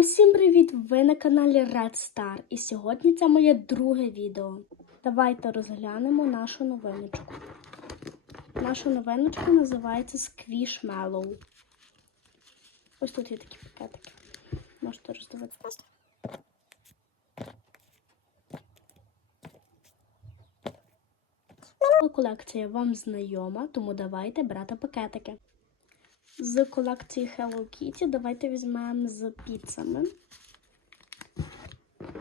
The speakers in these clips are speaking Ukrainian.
Усім привіт! Ви на каналі Red Star і сьогодні це моє друге відео. Давайте розглянемо нашу новиночку. Наша новиночка називається Squishmallow. Ось тут є такі пакетики. Можете роздивитися. Колекція вам знайома, тому давайте брати пакетики. З колекції Hello Kitty давайте візьмемо з піцами.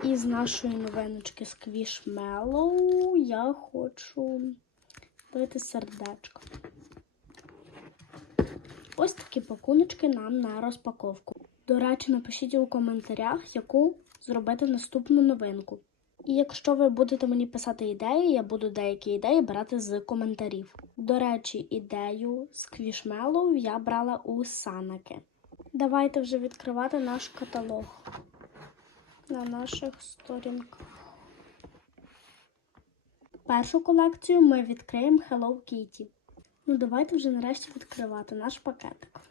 І з нашої новиночки Squishmallow я хочу дати сердечко. Ось такі пакуночки нам на розпаковку. До речі, напишіть у коментарях, яку зробити наступну новинку. І якщо ви будете мені писати ідеї, я буду деякі ідеї брати з коментарів. До речі, ідею Squishmallow я брала у Санаки. Давайте вже відкривати наш каталог на наших сторінках. Першу колекцію ми відкриємо Hello Kitty. Ну, давайте вже нарешті відкривати наш пакетик.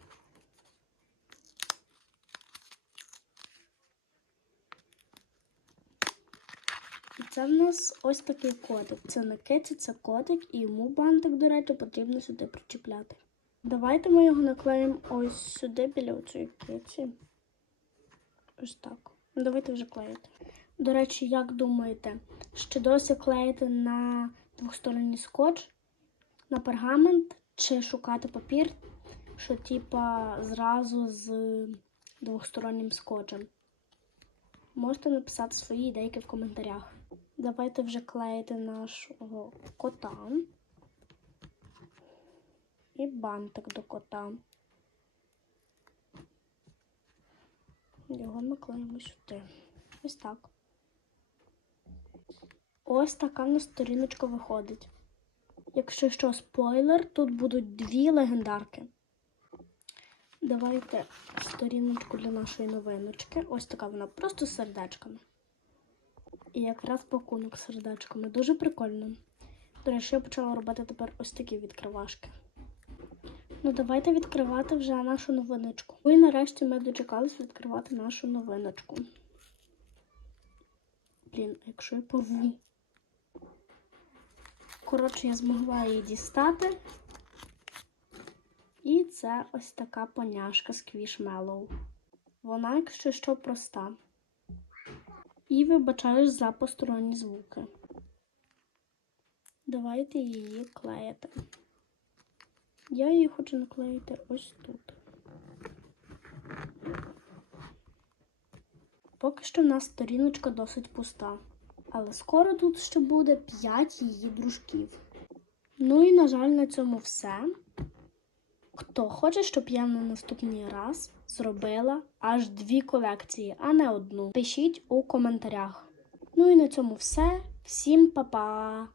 Це в нас ось такий котик. Це не киці, це котик, і йому бантик, до речі, потрібно сюди причіпляти. Давайте ми його наклеїмо ось сюди біля цієї киці. Ось так. Ну, Давайте вже клеїти. До речі, як думаєте, ще досі клеїти на двосторонній скотч, на пергамент, чи шукати папір, що типа зразу з двостороннім скотчем? Можете написати свої ідейки в коментарях. Давайте вже клеїти нашого кота. І бантик до кота. Його ми клеїмо сюди. Ось так. Ось така в нас сторіночка виходить. Якщо що, спойлер, тут будуть дві легендарки. Давайте сторіночку для нашої новиночки. Ось така вона просто з сердечками. І якраз пакунок з сердечками. Дуже прикольно. До речі, я почала робити тепер ось такі відкривашки. Ну, давайте відкривати вже нашу новиночку. Ну і нарешті ми дочекалися відкривати нашу новиночку. Блін, а якщо я порву. Коротше, я змогла її дістати. І це ось така поняшка з Squishmallow. Вона, якщо що, проста. І вибачаюсь за посторонні звуки. Давайте її клеїти. Я її хочу наклеїти ось тут. Поки що в нас сторіночка досить пуста. Але скоро тут ще буде 5 її дружків. Ну і, на жаль, на цьому все. Хто хоче, щоб я на наступний раз зробила аж дві колекції, а не одну. Пишіть у коментарях. Ну і на цьому все. Всім па-па!